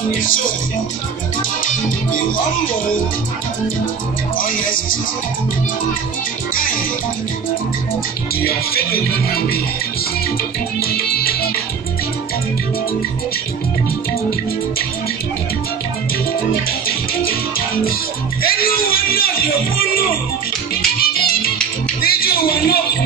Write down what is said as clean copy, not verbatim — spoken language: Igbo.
So, be humble, honest, kind to your fellow human beings. Anyone of your own, did you want to